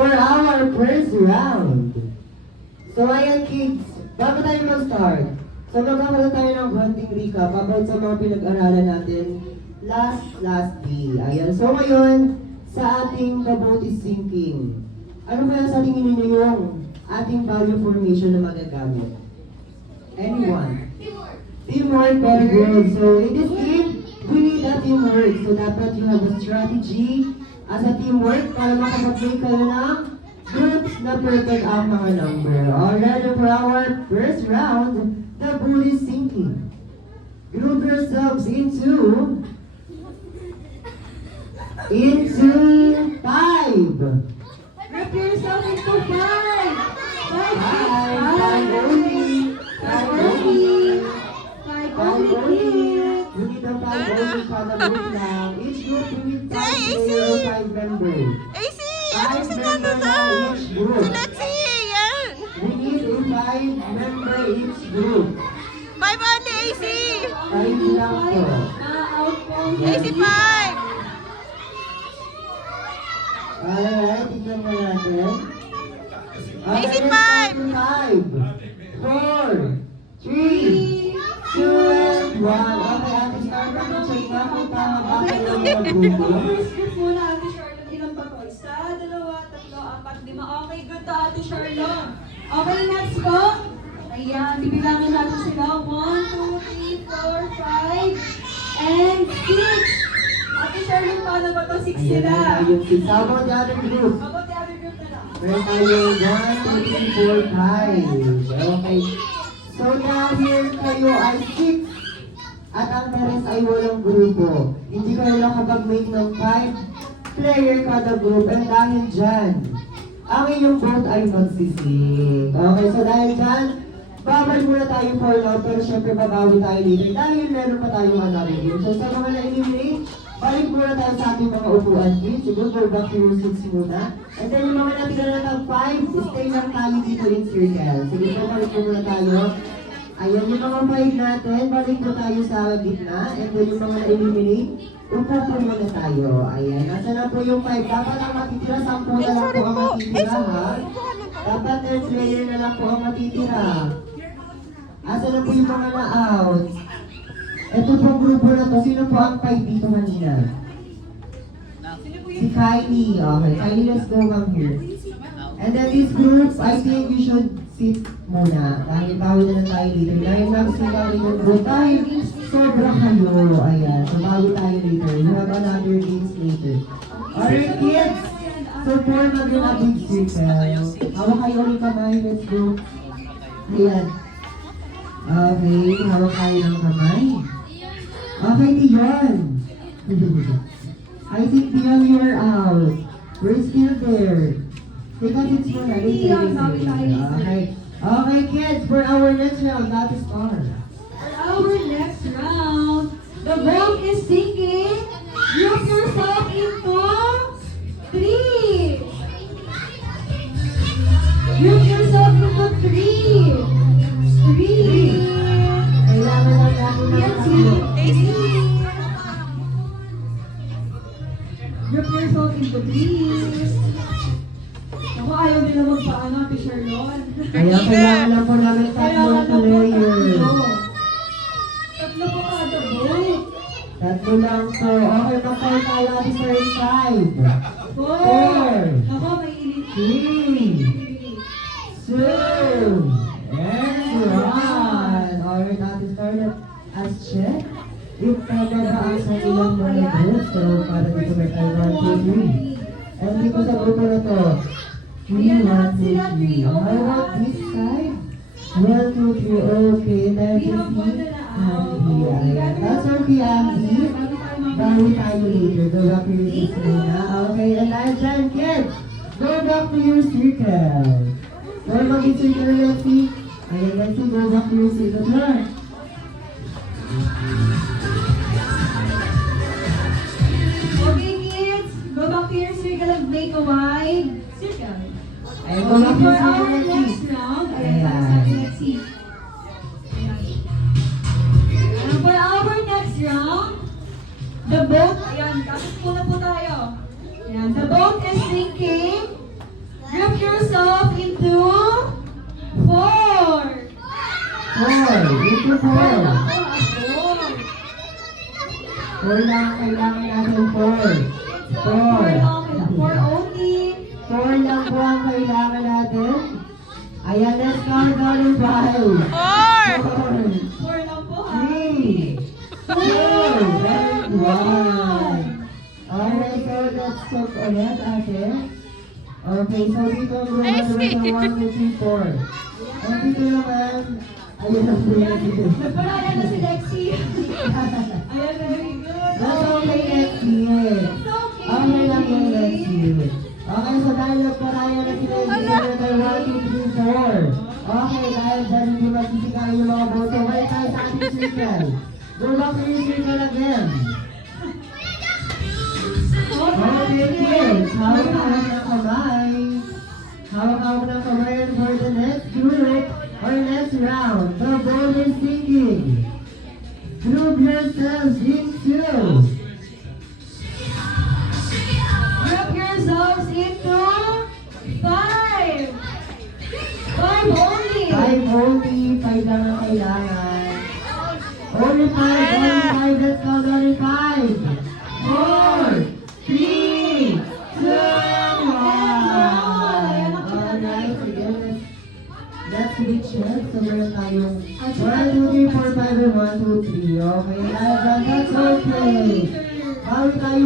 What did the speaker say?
For our first round. So ayan kids, bago tayo mag-start, so magkakaroon tayo ng konting recap about sa mga pinag-aralan natin last day. Ayan, so ngayon, sa ating The Boat is Sinking, ano kaya sa tingin ninyo yung ating value formation na magagamit? Anyone? Teamwork, very good. So in this game, we need a teamwork. So dapat you have a strategy as a teamwork para makapag-play kayo ng groups na perfect ang mga number. Alright, for our first round, the boat is sinking. Group yourselves into 5. Group yourself into 5. 5 only. 5 only. 5 only. We need a 5 only para group lang. Each group we need 5 player or 5 members. AC! 5 member na each group. Let's see! Yan! We need a 5 member each group. 5 only, AC! 5 lang po. Out po. AC 5! Alright, tignan mo natin. AC 5! 5, 4, 3, 2, and 1. Okay, ate start na check na kung tama ba kayo yung mag-grupo. First group muna, Ate Charlotte. Ilan pa po? 1, 2, 3, 4, 5. Okay, good to Ate Charlotte. Okay, next po. Ayan, bibilangin natin sila. 1, 2, 3, 4, 5, and 6. Ate Charlotte, paano ba ito? 6 sila. Yung sisama the other group. About the other group na lang. Meron tayo 1, 2, 3, 4, 5. Okay. So dahil kayo ay 6 at ang pares ay walang grupo, hindi kayo nakapag-make ng 5 player kada group. And dahil dyan, ang inyong vote ay magsisig. Okay, so dahil dyan, babay muna tayo for now, pero syempre babawi tayo later dahil meron pa tayong another game. So sa mga na-eliminate, balik muna tayo sa ating mga upuan, please. Siguro go back to your seats muna. And then yung mga natira na ng 5, stay lang tayo dito in circle. Sige po, balik muna tayo. Ayan, yung mga 5 natin, balik po tayo sa gitna. And then yung mga na-eliminate, upo po muna tayo. Ayan, nasa na po yung 5. Dapat ang matitira, 10 na lang po ang matitira, ha? Dapat 10 player na lang po ang matitira. Asa na po yung mga na-out? Ito pong grupo na to, sino po ang 5 dito kanina? Si Kylie. Okay, Kylie, let's go come here. And then this group, I think you should sit muna. Dahil bawi na lang tayo later. Dahil mag-sila rin yung group. Dahil sobra kayo. Ayan, so bawi tayo later. We have another games later. Alright, kids. So for maging a big circle. Hawak kayo ulit kamay. Let's go. Ayan. Okay, hawak kayo ng kamay. Okay, Dion. I think Dion, you're out. We're still there. Take a seat muna. Okay. Okay, kids, for our next round, that is on. For our next round, the boat is sinking. Group yourself into 3. Group yourself into 3. 3. Kailangan lang natin ng AC! Group yourself into 3. Ako, ayaw nila magpaano, Ate Charlotte. Kaya kailangan lang po namin Kailangan tatlong lang po player. tatlo po kada boat. Tatlo lang po. Okay, magkaya tayo natin sa 5. 4. Ako, may init. 3, 2, and 1. Alright, natin start as check. If pwede ba ang sa ilang mga group, so para dito may tayo 1, 2, 3. And dito sa grupo na to, 3, 1, 2, 3. I want this side. 1, 2, 3, okay. Dahil si Andy. Ayan. That's okay, Andy. Bawi tayo later. Go back to your seats muna. Okay, and dahil dyan, kids, go back to your circle. Go back to your circle, Lexi. Ayan, Lexi, go back to your circle. Sure. Okay, kids, go back to your circle and make a wide circle. Ayan, go back to For your our circle, Lexi. next round, ayan, Ayan. para sa atin, let's see. And for our next round, the boat, ayan, kapit muna po tayo. Ayan, the boat is sinking. to 4. Ako. 4 lang kailangan natin 4. 4. 4 only. 4 lang po ang kailangan natin. Ayan, let's count down in 5. 4. 4 lang po ha. 3, 2, and 1. Alright, so let's check ulit, ate. Okay, so dito ang group number sa 1, 2, 3, 4. And dito naman, ayun ang group dito. Nagparaya na si Lexi. Ayan, very good. That's okay, Lexi. It's okay. Okay lang yun, Lexi. Okay, so dahil nagparaya na si Lexi, number 1, 2, 3, 4. Okay, dahil dyan hindi magsisikain yung mga boto, balik tayo sa ating circle. Go back to your circle again. Okay, kids. Hawak-hawak ng kamay. Hawak-hawak ng kamay for the next group or next round. The ball is sinking. Group yourselves into. Group yourselves into 5. 5 only. 5 only. 5 lang ang kailangan. Only 5. Only 5. Let's count only 5. 4, 3, 2, 1. Alright, again, let's recheck. So meron tayong 1, 2, 3, 4, 5, and 1, 2, 3. Okay, that's okay. Bawi tayo